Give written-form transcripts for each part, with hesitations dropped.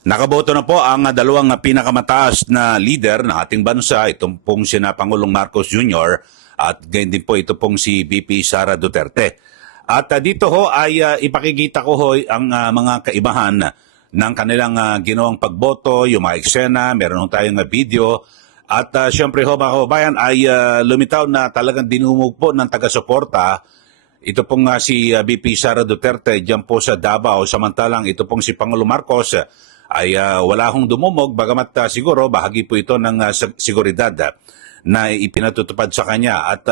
Nakaboto na po ang dalawang pinakamataas na leader ng ating bansa, itong pong sina Pangulong Marcos Jr. at gayon din po ito pong si VP Sara Duterte. At dito ho ay ipakikita ko ho ang mga kaibahan ng kanilang ginawang pagboto, yung mga eksena, meron ho tayong video. At syempre ho mga kababayan ay lumitaw na talagang dinumog po ng taga-suporta. Ito pong si VP Sara Duterte dyan po sa Davao, samantalang ito pong si Pangulong Marcos ay wala hong dumumog, bagamat siguro bahagi po ito ng seguridad na ipinatutupad sa kanya. At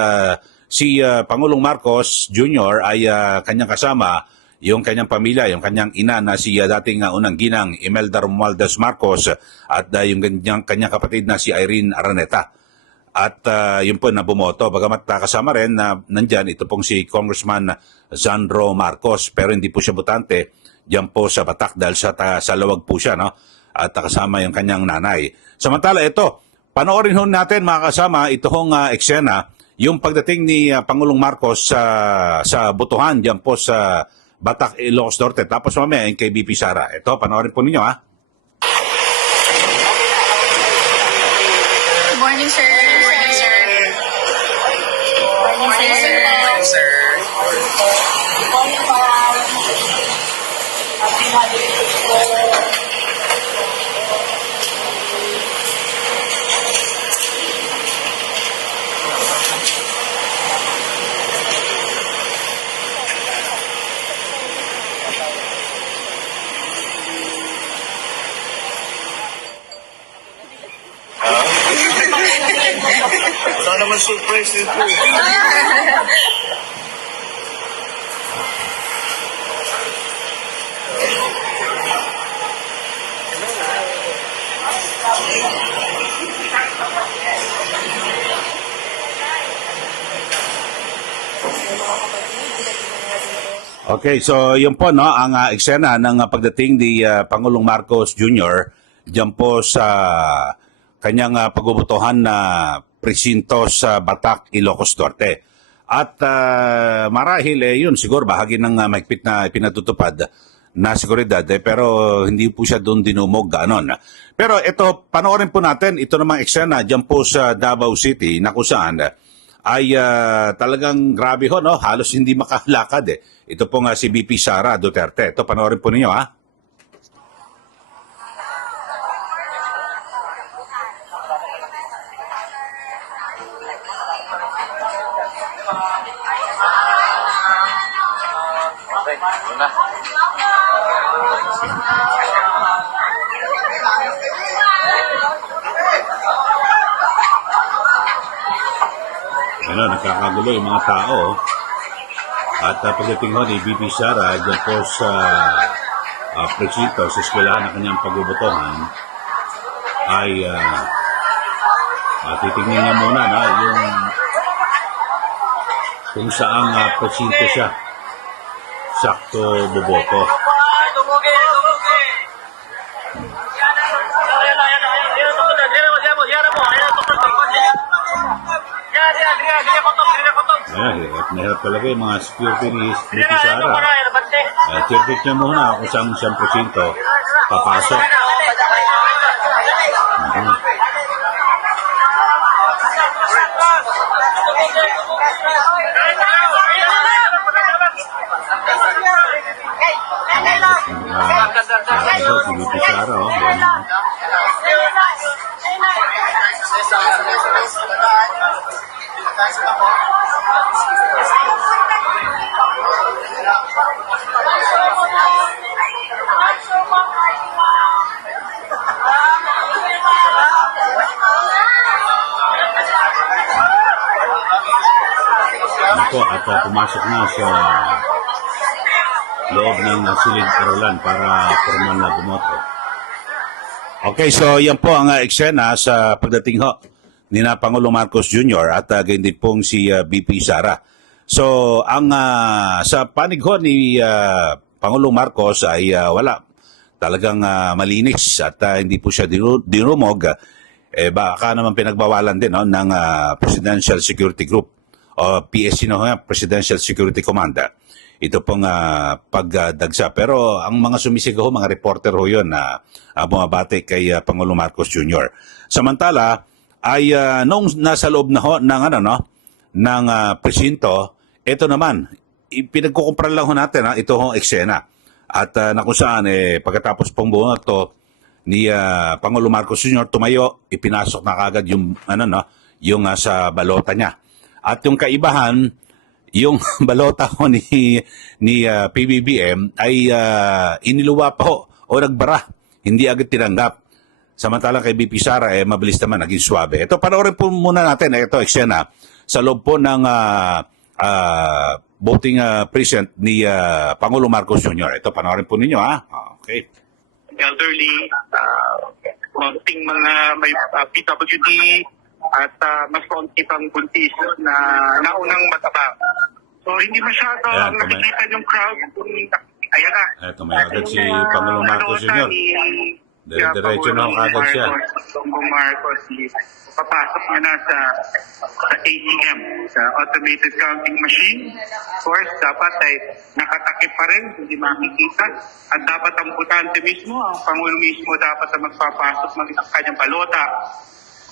si Pangulong Marcos Jr. ay kanyang kasama, yung kanyang pamilya, yung kanyang ina na si dating unang ginang Imelda Romualdez Marcos at yung kanyang kapatid na si Irene Araneta. At yun po na bumoto, bagamat kasama rin na nandyan ito pong si Congressman Sandro Marcos, pero hindi po siya botante diyan po sa Batak dahil sa lawag po siya, no? At kasama yung kanyang nanay. Samantala ito, panoorin ho natin mga kasama, ito hong eksena, yung pagdating ni Pangulong Marcos sa botohan diyan po sa Batak, Ilocos Norte. Tapos mamaya yung kay BP Sara. Ito, panoorin po ninyo, ha? Good morning, sir. Good morning, sir. Good morning, sir. Hello, sir. Good morning, ma'am. Happy holidays po. Sana naman surprise dito. Okay, so yun po no ang eksena ng pagdating ni Pangulong Marcos Jr. diyan po sa kanyang pagbobotohan na presinto sa Batak, Ilocos Norte. At marahil yun siguro bahagi ng mahigpit na pinatutupad na seguridad pero hindi po siya doon dinumog ganon. Pero ito, panoorin po natin ito namang eksena diyan po sa Davao City na kung saan ay talagang grabe ho, no? Halos hindi makalakad eh. Ito po nga si VP Sara Duterte. Ito, panoorin po ninyo, ha? Okay, yun na. Ano, nagkakagulo yung mga tao. At pagdating ho ni VP Sara dyan po sa presinto, sa eskwelahan ng kanyang pagbobotohan, ay titignan niya muna na yung kung saang presinto siya sakto boboto. Hirap na hirap talaga yung mga security ni VP Sara. Check niya muna kung saan siyang presinto papasok. Ito si VP Sara, oh. Yan, oh. Ako, at pumasok na sa loob ng silid-aralan para formal na bumoto. Okay, so yan po ang eksena sa pagdating ho ni na Pangulong Marcos Jr. at gayon din pong si VP Sara. So, ang sa panig ho ni Pangulong Marcos ay wala. Talagang malinis at hindi po siya dinumog. Baka naman pinagbawalan din no, ng Presidential Security Group o PSC, no, Presidential Security Command. ito pong pagdagsa. Pero ang mga sumisigaw ho, mga reporter ho yun na bumabati kay Pangulong Marcos Jr. Samantala, ay nung nasa loob na ho ng presinto, ito naman, pinagkukumpran lang ho natin ito ho eksena. At na kung saan, pagkatapos pong buo to ni Pangulong Marcos Jr. tumayo, ipinasok na kagad yung, yung sa balota niya. At yung kaibahan, yung balota ho ni PBBM ay iniluwa pa ho o nagbara. Hindi agad tinanggap. Samantalang kay BP Sara, mabilis naman, naging swabe. Ito, panoorin po muna natin, ito, eksena, sa loob po ng voting precinct ni Pangulong Marcos Jr. Ito, panoorin po ninyo, ha? Okay. Elderly, konting mga may PWD, at mas konti pang buntis na naunang mataba. So hindi masyado Ayan, nakikita yung crowd. Ayan na. Ito, may agad si Pangulong Marcos Jr. Diretso na agad siya. Pangulong Marcos, papasok niya na sa ATM, sa automated counting machine. Of course, dapat ay nakatakip pa rin, hindi makikita. At dapat ang butante mismo, ang Pangulo mismo dapat na magpapasok ng isang kanyang balota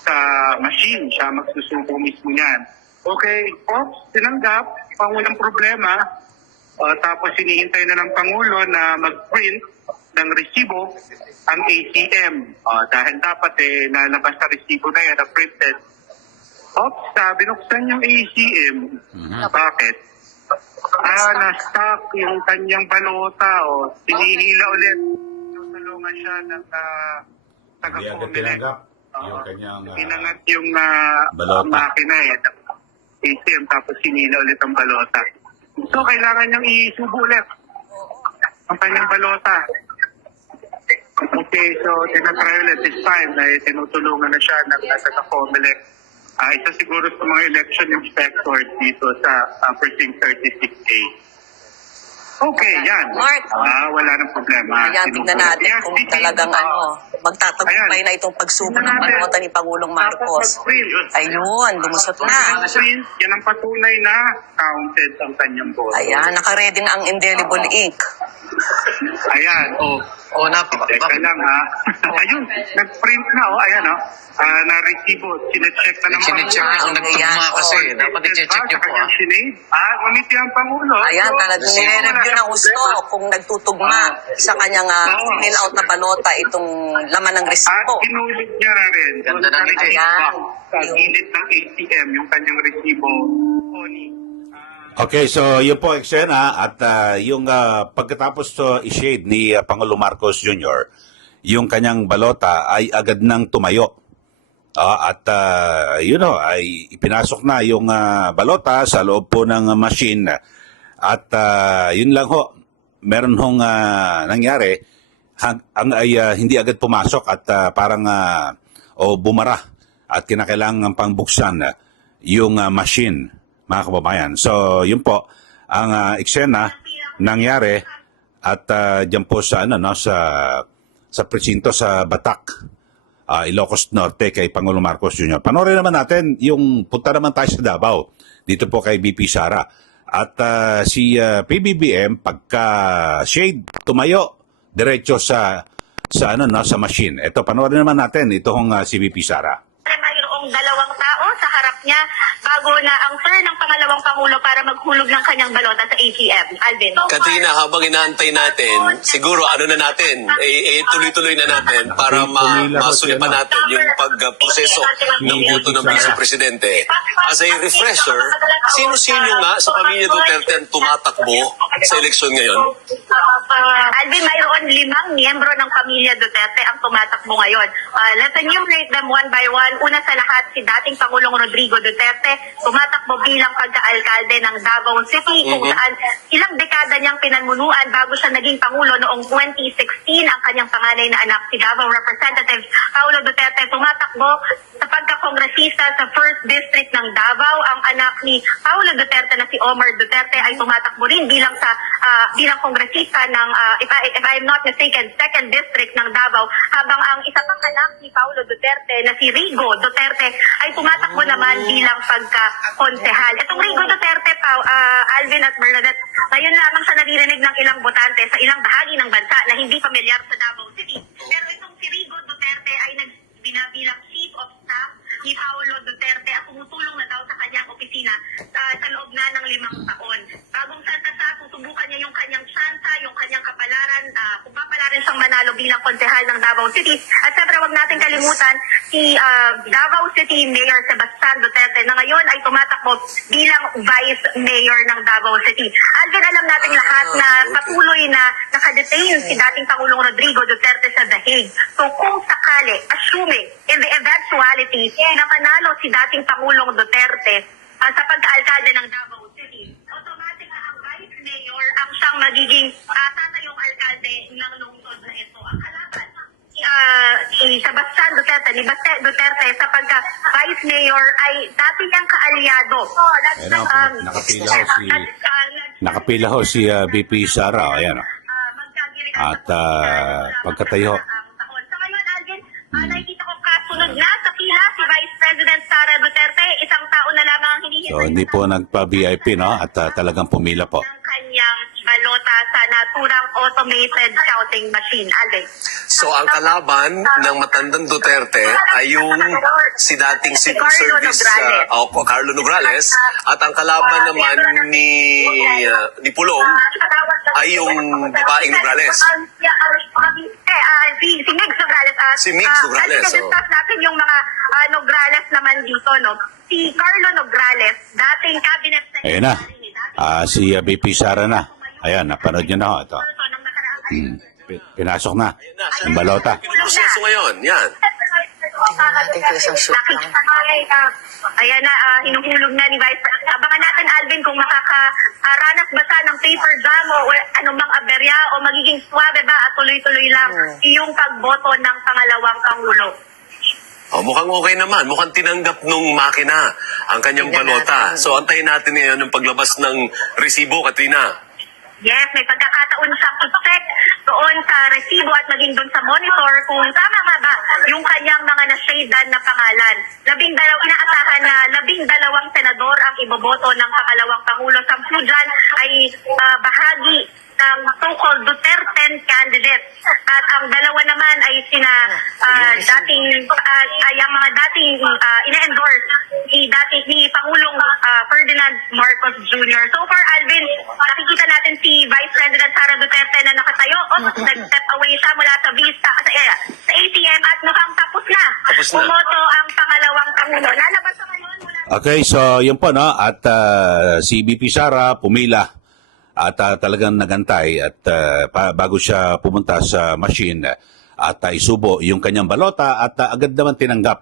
sa machine. Siya magsusubo mismo niyan. Okay, Pops, tinanggap, walang problema. Tapos hinihintay na ng Pangulo na mag-print ng resibo ang ATM. Dahil dapat nalabas na resibo na yan, na-printed. Ops, binuksan yung ATM. Bakit? Na-stock yung kanyang balota. Sinihila ulit. Tulungan siya ng Hindi agad tinanggap yung kanyang inangat yung balota. makina ATM, tapos sinila ulit ang balota. So, kailangan niyang isubo ulit ang kanyang balota. Okay, so tinatry ulit this time na tinutulungan na siya ng taga-COMELEC. Isa siguro sa mga election inspectors dito sa Precinct 36A. Okay, yan. Mark. Wala nang problema. Ayan, tingnan natin Yes, kung dito, talagang magtatagumpay Ayan. na itong pagsubo ng balota ni Pangulong Marcos. Ayun, lumusot na. Yan ang patunay na counted ang kanyang boto. Ayan, nakaredy na ang indelible ink. Ayan, Teka lang Ayun, nag-print na ayan na-resibo, sinecheck na ng Sinecheck na kung nagtugma kasi. Dapat i-check nyo po. Ngumiti ang Pangulo. Ayan, talagang nire-review ng gusto kung nagtutugma sa kanyang fill out na balota itong laman ng At resibo. inulit niya na rin. Ganda ng ngiti. Ayan. Sa gilid ng ATM, yung kanyang resibo. Okay, so yun po eksena at yung pagkatapos i-shade ni Pangulong Marcos Jr., yung kanyang balota ay agad nang tumayo. At ay ipinasok na yung balota sa loob po ng machine. At yun lang ho, meron hong nangyari, hindi agad pumasok at parang bumara at kinakailangan pang buksan yung machine, mga kababayan. So, yun po ang eksena nangyari at diyan po sa sa presinto sa Batak, Ilocos Norte kay Pangulong Marcos Jr. Panoorin naman natin yung punta naman tayo sa Davao dito po kay BP Sara. At si PBBM pagka shade tumayo diretso sa machine. Ito panoorin naman natin itong si BP Sara. Mayroong dalawang tao sa harap niya bago na ang turn ng pangalawang Pangulo para maghulog ng kanyang balota sa ATM. Alvin. Katrina, habang inaantay natin, siguro tuloy-tuloy na natin para masulipan natin yung pagproseso ng boto ng Vice Presidente. As a refresher, sino-sino nga sa pamilya Duterte ang tumatakbo sa eleksyon ngayon? Alvin, mayroon 5 miyembro ng pamilya Duterte ang tumatakbo ngayon. Let's enumerate them one by one. Una sa lahat, si dating Pangulong Rodrigo Duterte, tumatakbo bilang pagka-alkalde ng Davao City, kung saan ilang dekada niyang pinanmunuan bago siya naging Pangulo noong 2016. Ang kanyang panganay na anak, si Davao Representative Paulo Duterte, tumatakbo sa pagka-kongresista sa 1st District ng Davao. Ang anak ni Paulo Duterte na si Omar Duterte ay tumatakbo rin bilang kongresista ng, if I'm not mistaken, 2nd District ng Davao, habang ang isa pang anak ni Paulo Duterte na si Rigo Duterte ay tumatakbo naman bilang pagka-konsehal. Itong Rigo Duterte, Alvin at Bernadette, Ngayon lamang siya naririnig ng ilang botante sa ilang bahagi ng bansa na hindi pamilyar sa Davao City. Pero itong si Rigo Duterte ay binabilang Chief of Staff ni Paolo Duterte at tumutulong na daw sa kanyang opisina sa loob na ng 5 taon. Bagong Santa Sa, susubukan niya yung kanyang tsansa, yung kanyang kapalaran, kung papalaran siyang manalo bilang konsehal ng Davao City. At siyempre, huwag natin kalimutan si Davao City Mayor Sebastian Duterte na ngayon ay tumatakbo bilang Vice Mayor ng Davao City. Alvin, alam natin lahat na patuloy na nakadetain si dating Pangulong Rodrigo Duterte sa The Hague. So kung sakali, assuming in the eventuality na panalo si dating Pangulong Duterte sa pagkaalkalde ng Davao City, automatic na ang Vice Mayor ang siyang magiging tatayong alkalde ng lungsod na ito. Ang kalaban si Sebastian Duterte, ni Baste Duterte sa pagka-Vice Mayor ay dati niyang kaalyado. Nakapila ho si VP Sara. Ayan. At pagkatayo. So ngayon, Alvin, nakikita ko kasunod na sa pila si Vice President Sara Duterte. Isang tao na lamang ang hinihintay. So hindi po nagpa-VIP, no? At talagang pumila po. Ng kanyang balota sa naturang automated counting machine. Alvin. So ang kalaban ng matandang Duterte ay yung si dating civil service Carlo Nograles, at ang kalaban naman ni Pulong ay yung babaeng Nograles. Si Migs Nograles. Si Migs Nograles, Discuss natin yung mga Nograles naman dito, no? Si Carlo Nograles, dating cabinet secretary. Ayun na. Si VP Sara na. Ayan, napanood nyo na ho. Ito. Pinasok na. Yung balota. Proseso ngayon, yan. Ayan na, hinuhulog na ni Vice President. Abangan natin, Alvin, kung makakaranas ba siya ng paper jam o anumang aberya o magiging swabe ba at tuloy-tuloy lang yung pagboto ng pangalawang Pangulo. Mukhang okay naman. Mukhang tinanggap nung makina ang kanyang balota. So antayin natin ngayon yung paglabas ng resibo, Katrina. Yes, may pagkakataon siyang i-check doon sa resibo at maging doon sa monitor kung tama nga ba yung kanyang mga na-shadean na pangalan. Inaasahan na 12 senador ang iboboto ng pangalawang Pangulo. 10 dyan ay bahagi ng so-called Duterte candidate. At ang dalawa naman ay sina ang mga dating ina-endorse ni Pangulong Ferdinand Marcos Jr. So far, Alvin, nakikita natin si Vice President Sara Duterte na nakatayo o nag-step away siya mula sa vista sa ATM at mukhang tapos na. Bumoto ang pangalawang Pangulo. Lalabas sa ngayon mula. Okay, so yun po, no? At si VP Sara pumila at talagang nagantay at bago siya pumunta sa machine at isubo yung kanyang balota at agad naman tinanggap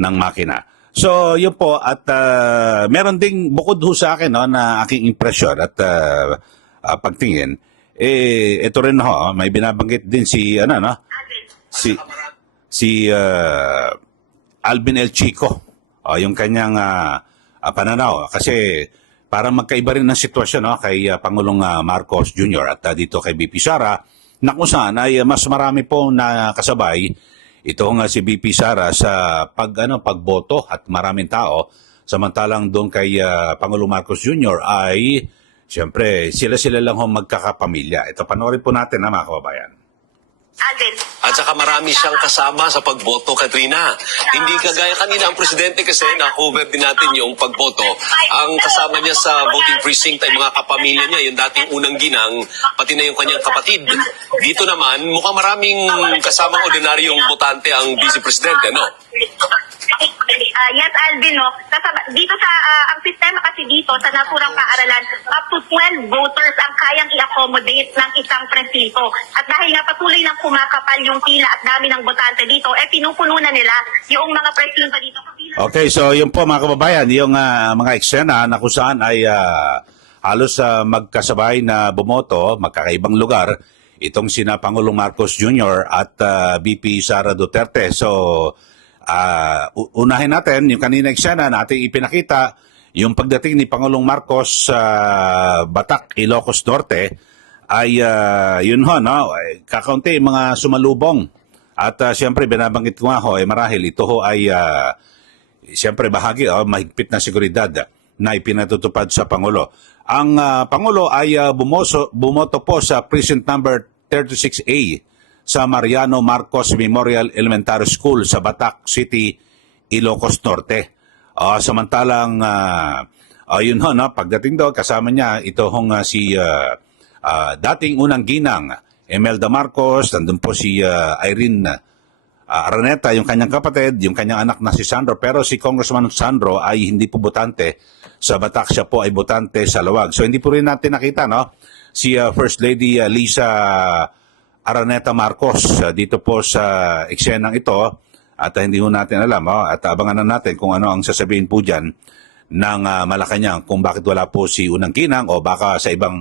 ng makina. So yun po, at meron ding bukod ho sa akin, no, na aking impresyon at pagtingin, ito rin ho, may binabanggit din si Alvin El Chico, yung kanyang pananaw, kasi parang magkaiba rin ng sitwasyon, no, kay Pangulong Marcos Jr. at dito kay VP Sara, na kung saan ay mas marami po na kasabay ito nga si VP Sara sa pagboto at maraming tao, samantalang doon kay Pangulong Marcos Jr. ay siyempre sila lang ho magkakapamilya. Ito, panoorin po natin, mga kababayan. Alvin. At saka marami siyang kasama sa pagboto, Katrina. Hindi kagaya kanina ang presidente kasi na-cover din natin yung pagboto. Ang kasama niya sa voting precinct ay mga kapamilya niya, yung dating unang ginang, pati na yung kanyang kapatid. Dito naman, mukhang maraming kasamang ordinaryong botante ang vice-presidente, no? Yes, Alvin, no? Dito sa, ang sistema kasi dito sa naturang paaralan, up to 12 voters ang kayang i-accommodate ng isang presinto. At dahil nga patuloy nang kumakapal yung pila at dami ng botante dito, pinupuno na nila yung mga presinto dito. Okay, so yun po, mga kababayan, yung mga eksena na kung saan ay halos magkasabay na bumoto, magkakaibang lugar, itong sina Pangulong Marcos Jr. at VP Sara Duterte. So, unahin natin yung kanina eksena na ating ipinakita, yung pagdating ni Pangulong Marcos sa Batak, Ilocos Norte, ay yun ho, no? Kakaunti mga sumalubong. At siyempre, binabanggit ko nga ho, marahil ito ho ay siyempre bahagi, mahigpit na seguridad na ipinatutupad sa Pangulo. ang Pangulo ay bumoto po sa precinct number 36A sa Mariano Marcos Memorial Elementary School sa Batac City, Ilocos Norte. Samantalang, yun ho, no, pagdating doon, kasama niya ito si dating unang ginang, Imelda Marcos, nandun po si Irene Araneta, yung kanyang kapatid, yung kanyang anak na si Sandro, pero si Congressman Sandro ay hindi po botante sa Batac, siya po ay botante sa Lawag. So hindi po rin natin nakita, no, si First Lady Lisa Araneta Marcos dito po sa eksenang ito, at hindi po natin alam, at abangan na natin kung ano ang sasabihin po dyan ng Malacanang kung bakit wala po si unang ginang o baka sa ibang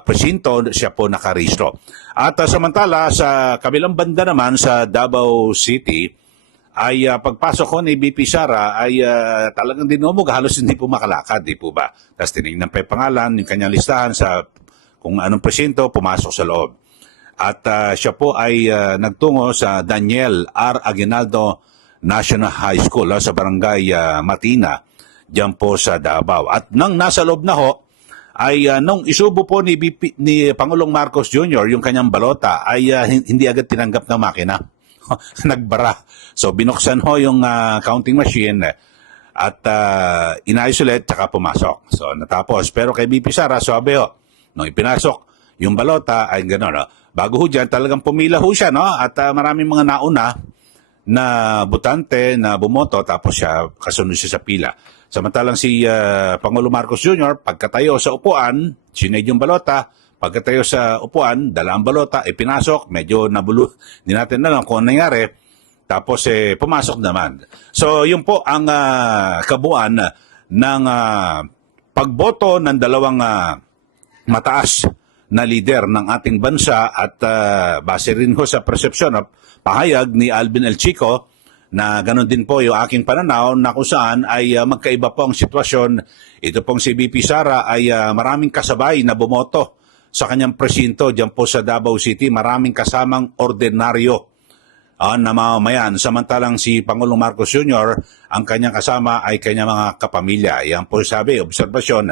presinto siya po nakarehistro. At samantala sa kabilang banda naman sa Davao City ay pagpasok ko ni BP Sara ay talagang dinumog, halos hindi po makalakad, di po ba? Tapos tinignan pa yung pangalan, yung kanyang listahan sa kung anong presinto, pumasok sa loob. At siya po ay nagtungo sa Daniel R. Aguinaldo National High School sa barangay Matina, diyan po sa Davao. At nang nasa loob na ho, ay nung isubo po ni Pangulong Marcos Jr. yung kanyang balota ay hindi agad tinanggap ng makina. Nagbara. So binuksan ho yung counting machine at inayos ulit tsaka pumasok. So natapos. Pero kay BP Sara, sabi ho, nung ipinasok yung balota ay gano'n. No? Bago ho dyan, talagang pumila ho siya. No? At maraming mga nauna na botante na bumoto tapos siya kasunod siya sa pila. Samantalang si Pangulo Marcos Jr., pagkatayo sa upuan, sinade yung balota, pagkatayo sa upuan, dala ang balota, pinasok, medyo nabulo, hindi natin alam kung ano nangyari, tapos pumasok naman. So yun po ang kabuuan ng pagboto ng dalawang mataas na lider ng ating bansa at base rin ho sa persepsyon of pahayag ni Alvin El Chico na ganoon din po yung aking pananaw na kung saan ay magkaiba po ang sitwasyon. Ito pong si BP Sara ay maraming kasabay na bumoto sa kanyang presinto dyan po sa Davao City. Maraming kasamang ordinaryo na mamamayan. Samantalang si Pangulong Marcos Jr., ang kanyang kasama ay kanyang mga kapamilya. Yan po sabi, obserbasyon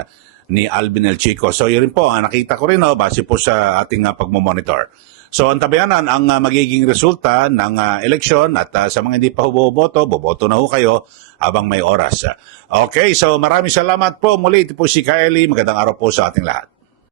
ni Alvin El Chico. So yun rin po, nakita ko rin base po sa ating pagmamonitor. So ang tabayanan ang magiging resulta ng eleksyon at sa mga hindi pa boboto na ho kayo habang may oras. Okay, so maraming salamat po muli. Ito po si Kylie. Magandang araw po sa ating lahat.